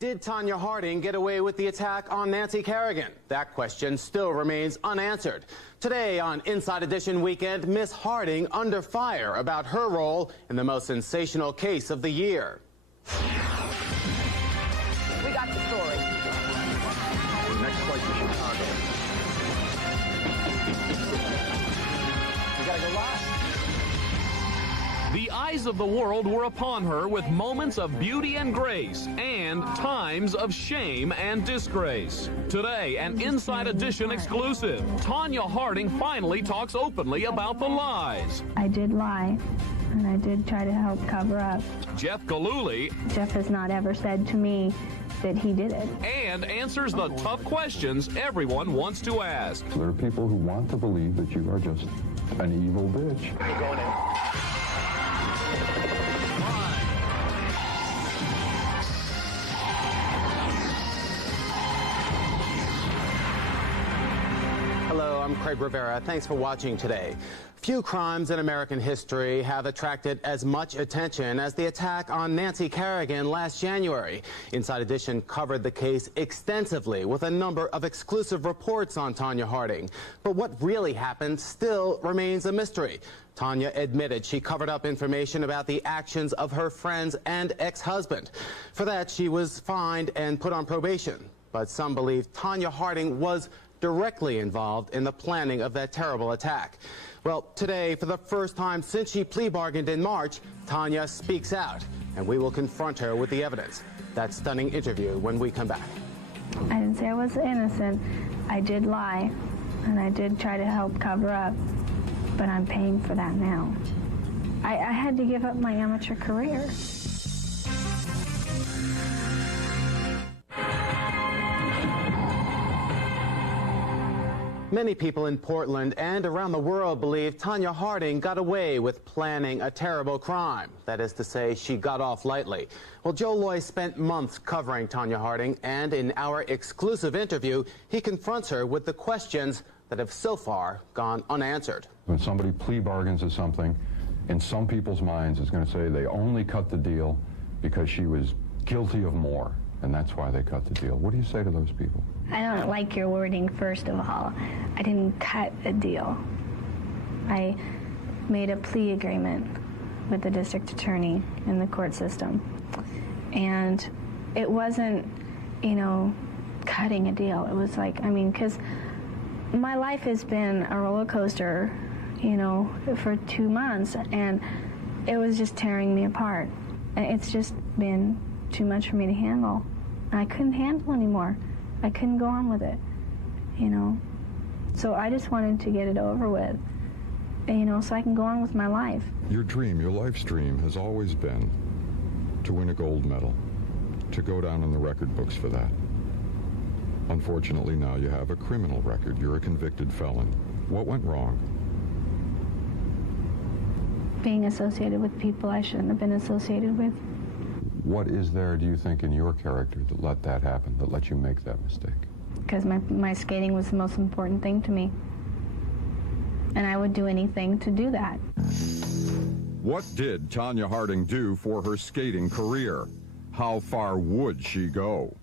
Did Tonya Harding get away with the attack on Nancy Kerrigan? That question still remains unanswered. Today on Inside Edition Weekend, Miss Harding under fire about her role in the most sensational case of the year. We got the story. Next flight to Chicago. We gotta go live. The eyes of the world were upon her with moments of beauty and grace and times of shame and disgrace. Today, an Inside Edition exclusive. Tonya Harding finally talks openly about the lies. I did lie, and I did try to help cover up. Jeff Gillooly. Jeff has not ever said to me that he did it. And answers the tough questions everyone wants to ask. There are people who want to believe that you are just an evil bitch. You're going in. Hello, I'm Craig Rivera. Thanks for watching today. Few crimes in American history have attracted as much attention as the attack on Nancy Kerrigan last January. Inside Edition covered the case extensively with a number of exclusive reports on Tonya Harding. But what really happened still remains a mystery. Tonya admitted she covered up information about the actions of her friends and ex-husband. For that, she was fined and put on probation. But some believe Tonya Harding was directly involved in the planning of that terrible attack. Well, today, for the first time since she plea bargained in March, Tonya speaks out, and we will confront her with the evidence. That stunning interview when we come back. I didn't say I was innocent. I did lie, and I did try to help cover up, but I'm paying for that now. I had to give up my amateur career. Many people in Portland and around the world believe Tonya Harding got away with planning a terrible crime. That is to say, she got off lightly. Well, Joe Loy spent months covering Tonya Harding, and in our exclusive interview, he confronts her with the questions that have so far gone unanswered. When somebody plea bargains to something, in some people's minds it's going to say they only cut the deal because she was guilty of more, and that's why they cut the deal. What do you say to those people? I don't like your wording, first of all. I didn't cut a deal. I made a plea agreement with the district attorney in the court system. And it wasn't, you know, cutting a deal. It was like, I mean, because my life has been a roller coaster, you know, for 2 months, and it was just tearing me apart. It's just been too much for me to handle. And I couldn't handle anymore. I couldn't go on with it, you know. So I just wanted to get it over with, you know, so I can go on with my life. Your dream, your life's dream, has always been to win a gold medal, to go down in the record books for that. Unfortunately, now you have a criminal record. You're a convicted felon. What went wrong? Being associated with people I shouldn't have been associated with. What is there, do you think, in your character that let that happen, that let you make that mistake? Because my skating was the most important thing to me. And I would do anything to do that. What did Tonya Harding do for her skating career? How far would she go?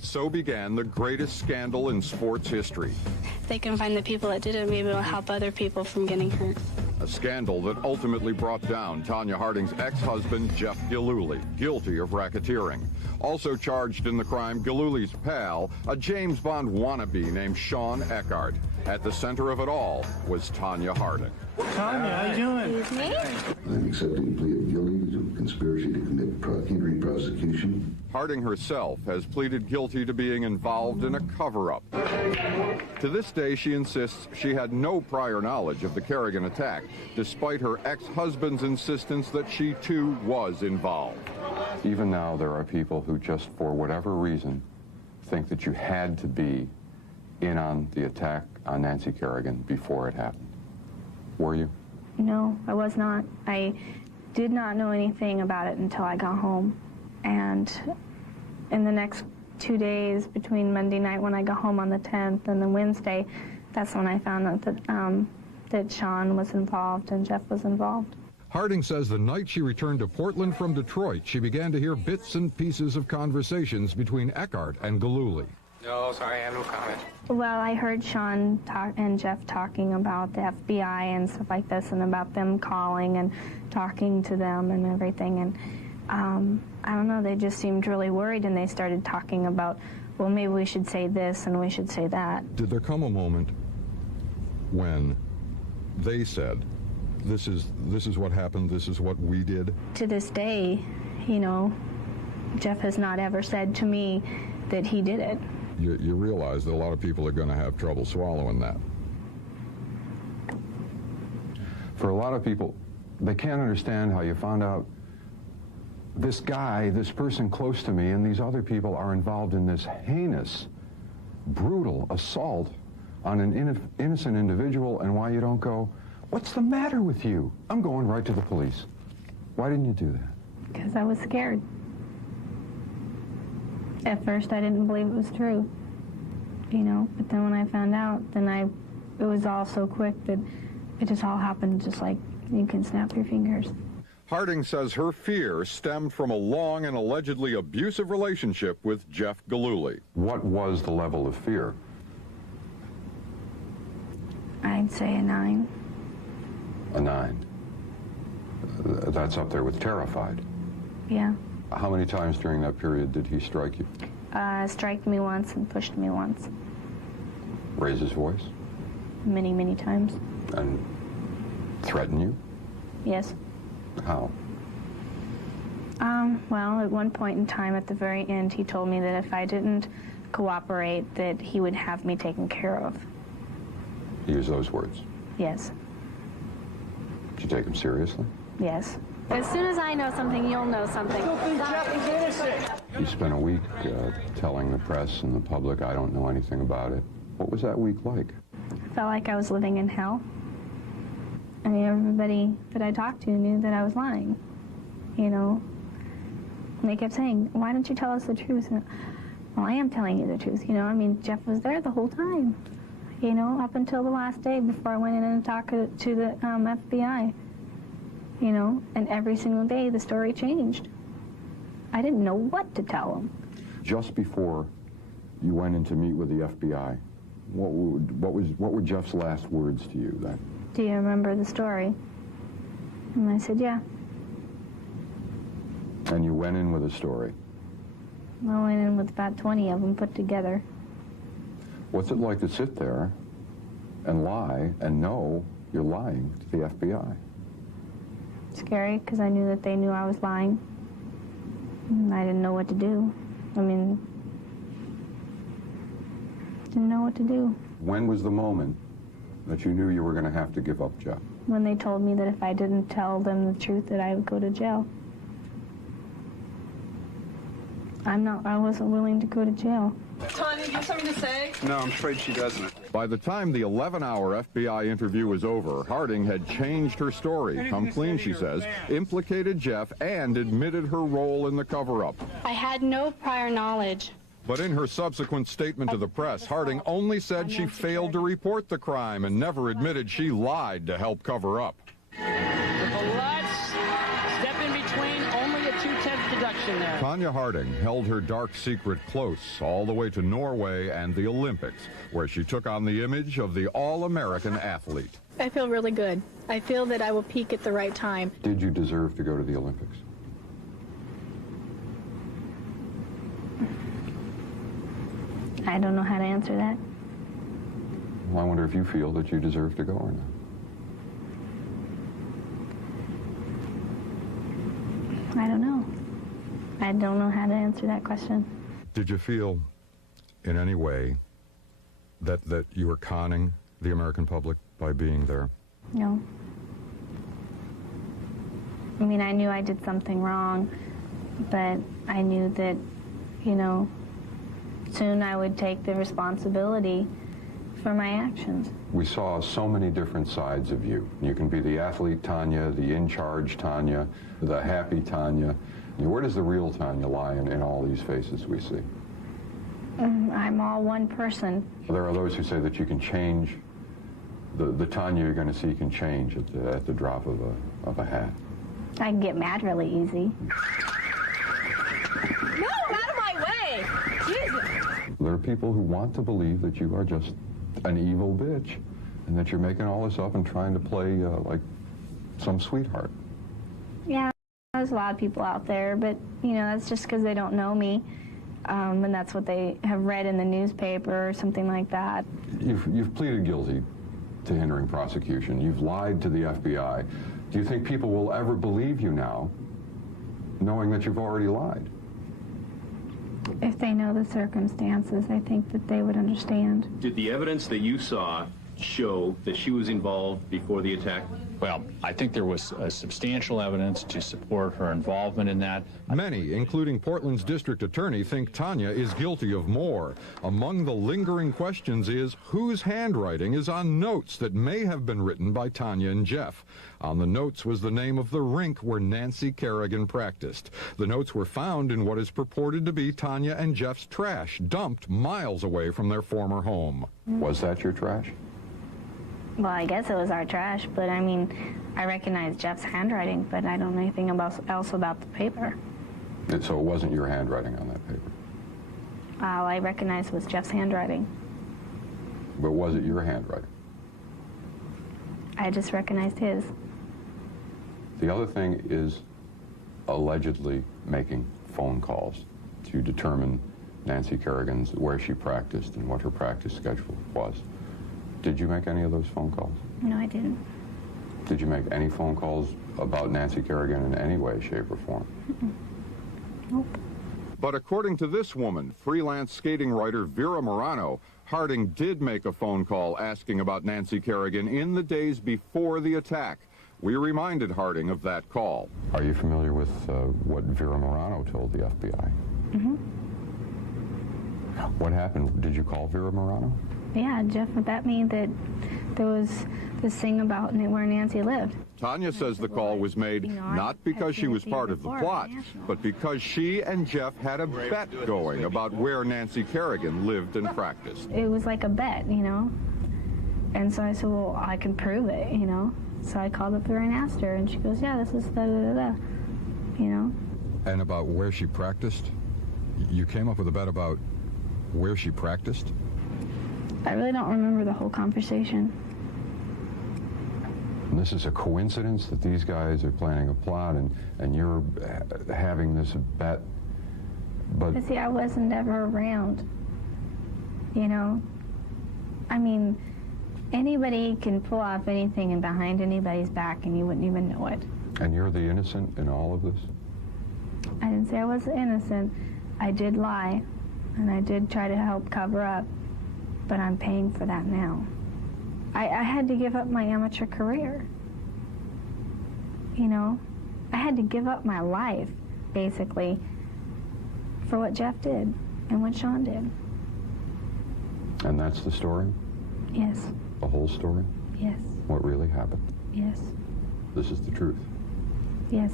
So began the greatest scandal in sports history. If they can find the people that did it, maybe it'll help other people from getting hurt. A scandal that ultimately brought down Tonya Harding's ex-husband, Jeff Gillooly, guilty of racketeering. Also charged in the crime, Gillooly's pal, a James Bond wannabe named Sean Eckhart. At the center of it all was Tonya Harding. Tonya, how you doing? Excuse me? I'm accepting a plea of guilty to conspiracy to commit hindering prosecution. Harding herself has pleaded guilty to being involved in a cover-up. To this day, she insists she had no prior knowledge of the Kerrigan attack, despite her ex-husband's insistence that she too was involved. Even now, there are people who just, for whatever reason, think that you had to be in on the attack on Nancy Kerrigan before it happened. Were you? No, I was not. I did not know anything about it until I got home. And in the next 2 days, between Monday night when I got home on the 10th and then Wednesday, that's when I found out that, that Sean was involved and Jeff was involved. Harding says the night she returned to Portland from Detroit, she began to hear bits and pieces of conversations between Eckhart and Gillooly. No, sorry, I have no comment. Well, I heard Sean and Jeff talking about the FBI and stuff like this, and about them calling and talking to them and everything. And I don't know, they just seemed really worried, and they started talking about, well, maybe we should say this and we should say that. Did there come a moment when they said, this is what happened, this is what we did? To this day, you know, Jeff has not ever said to me that he did it. You realize that a lot of people are going to have trouble swallowing that. For a lot of people, they can't understand how you found out this guy, this person close to me, and these other people are involved in this heinous, brutal assault on an innocent individual, and why you don't go, what's the matter with you? I'm going right to the police. Why didn't you do that? Because I was scared. At first, I didn't believe it was true, you know, but then when I found out, it was all so quick that it just all happened just like you can snap your fingers. Harding says her fear stemmed from a long and allegedly abusive relationship with Jeff Gillooly. What was the level of fear? I'd say a 9. A 9. That's up there with terrified. Yeah. How many times during that period did he strike you? Striked me once and pushed me once. Raise his voice? Many, many times. And threaten you? Yes. How? Well, at one point in time, at the very end, he told me that if I didn't cooperate, that he would have me taken care of. He used those words? Yes. Did you take him seriously? Yes. As soon as I know something, you'll know something. You spent a week telling the press and the public, I don't know anything about it. What was that week like? I felt like I was living in hell. I mean, everybody that I talked to knew that I was lying, you know. And they kept saying, why don't you tell us the truth? And, well, I am telling you the truth, you know. I mean, Jeff was there the whole time, you know, up until the last day before I went in and talked to the FBI, you know. And every single day the story changed. I didn't know what to tell them. Just before you went in to meet with the FBI, what were Jeff's last words to you then? Do you remember the story? And I said, yeah. And you went in with a story? I went in with about 20 of them put together. What's it like to sit there and lie and know you're lying to the FBI? Scary, because I knew that they knew I was lying. And I didn't know what to do. I mean, didn't know what to do. When was the moment that you knew you were going to have to give up Jeff? When they told me that if I didn't tell them the truth, that I would go to jail. I wasn't willing to go to jail. Tonya, do you have something to say? No, I'm afraid she doesn't. By the time the 11-hour FBI interview was over, Harding had changed her story, come clean, she says, implicated Jeff, and admitted her role in the cover-up. I had no prior knowledge. But in her subsequent statement to the press, Harding only said she failed to report the crime and never admitted she lied to help cover up. Let's step in between, only a 2/10 deduction there. Tonya Harding held her dark secret close all the way to Norway and the Olympics, where she took on the image of the all-American athlete. I feel really good. I feel that I will peak at the right time. Did you deserve to go to the Olympics? I don't know how to answer that. Well, I wonder if you feel that you deserve to go or not. I don't know. I don't know how to answer that question. Did you feel in any way that you were conning the American public by being there? No. I mean, I knew I did something wrong, but I knew that, you know, soon I would take the responsibility for my actions. We saw so many different sides of you. You can be the athlete Tonya, the in-charge Tonya, the happy Tonya. Where does the real Tonya lie in all these faces we see? I'm all one person. There are those who say that you can change the Tonya you're going to see can change at the drop of a hat. I can get mad really easy. No, out of my way! Jesus! There are people who want to believe that you are just an evil bitch and that you're making all this up and trying to play like some sweetheart. Yeah, there's a lot of people out there, but, you know, that's just because they don't know me, and that's what they have read in the newspaper or something like that. You've pleaded guilty to hindering prosecution. You've lied to the FBI. Do you think people will ever believe you now, knowing that you've already lied? If they know the circumstances, I think that they would understand. Did the evidence that you saw show that she was involved before the attack? Well, I think there was substantial evidence to support her involvement in that. Many, including Portland's district attorney, think Tonya is guilty of more. Among the lingering questions is whose handwriting is on notes that may have been written by Tonya and Jeff. On the notes was the name of the rink where Nancy Kerrigan practiced. The notes were found in what is purported to be Tonya and Jeff's trash, dumped miles away from their former home. Was that your trash? Well, I guess it was our trash, but I mean, I recognize Jeff's handwriting, but I don't know anything else about the paper. So it wasn't your handwriting on that paper? All I recognized was Jeff's handwriting. But was it your handwriting? I just recognized his. The other thing is allegedly making phone calls to determine Nancy Kerrigan's, where she practiced and what her practice schedule was. Did you make any of those phone calls? No, I didn't. Did you make any phone calls about Nancy Kerrigan in any way, shape, or form? Nope. But according to this woman, freelance skating writer Vera Morano, Harding did make a phone call asking about Nancy Kerrigan in the days before the attack. We reminded Harding of that call. Are you familiar with what Vera Morano told the FBI? Mm-hmm. What happened? Did you call Vera Morano? Yeah, Jeff bet me that there was this thing about where Nancy lived. Tonya says the call was made not because she was part of the plot, but because she and Jeff had a bet going about where Nancy Kerrigan lived and practiced. It was like a bet, you know? And so I said, well, I can prove it, you know? So I called up there and asked her, and she goes, yeah, this is da-da-da-da, you know? And about where she practiced? You came up with a bet about where she practiced? I really don't remember the whole conversation. And this is a coincidence that these guys are planning a plot and you're having this bet, but See, I wasn't ever around, you know? I mean, anybody can pull off anything and behind anybody's back and you wouldn't even know it. And you're the innocent in all of this? I didn't say I was innocent. I did lie, and I did try to help cover up, but I'm paying for that now. I had to give up my amateur career. You know, I had to give up my life, basically, for what Jeff did and what Sean did. And that's the story? Yes. The whole story? Yes. What really happened? Yes. This is the truth? Yes.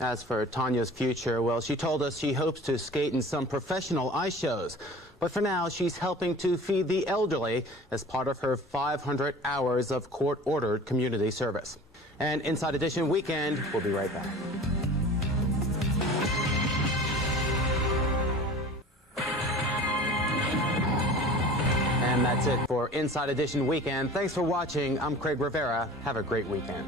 As for Tonya's future, well, she told us she hopes to skate in some professional ice shows. But for now, she's helping to feed the elderly as part of her 500 hours of court-ordered community service. And Inside Edition Weekend, we'll be right back. And that's it for Inside Edition Weekend. Thanks for watching. I'm Craig Rivera. Have a great weekend.